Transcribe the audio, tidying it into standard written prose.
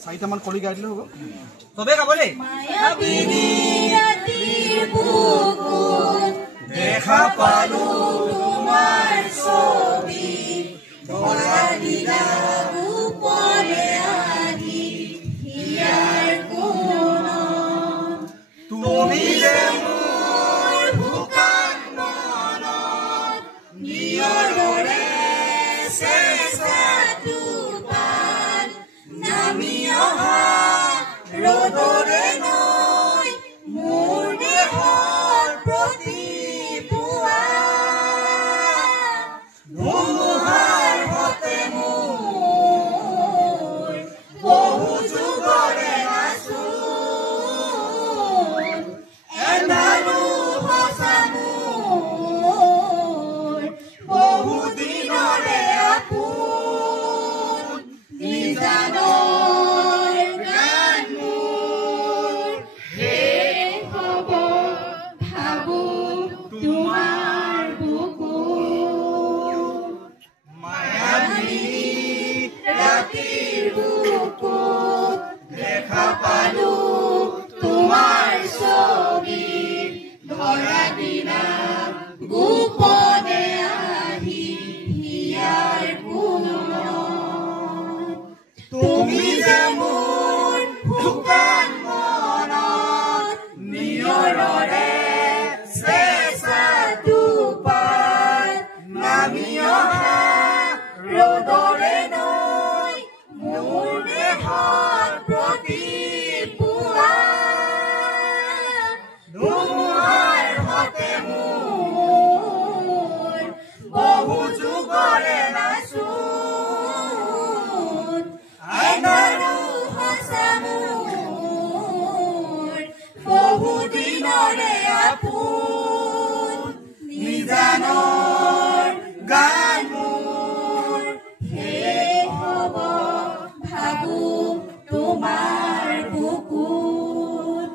চাৰিটামান কলি গাই দিলে হ'ব চবে গাব দেই দেখা পালো তোমাৰ ছবি ধৰা দিলা ৰূপৰে আহি হিয়াৰ কোণত তুমি যে মোৰ শুকান মনত নিয়ৰৰে চেঁচাটো পাত নামি অহা ৰ'দৰে নৈ মোৰ দেহৰ প্ৰতি ধুমুহাৰ হতে মোৰ বহু যুগৰে আচোন এন্ধাৰো সঁচা মোৰ বহু দিনৰে আপোন নিজানৰ গান মোৰ শেষ হ'ব ভাবো তোমাৰ বুকু ৰাতিৰ বুকুত দেখা পালো তোমাৰ ছবি ধৰা দিলা গোপনে আহি হিয়াৰ কোণত তুমি যে মোৰ শুকান মনত নিয়ৰৰে চেঁচাটো পাত নামি অহা ৰ'দৰে নৈ মোৰ দেহৰ প্ৰতি পুৱা ধুমুহাৰ হতে মোৰ বহু যুগৰে নাচোন আন্ধাৰো সঁচা মোৰ বহু দিনৰে আপোন নিজানৰ গান মোৰ শেষ হ'ব ভাবো তোমাৰ বুকুত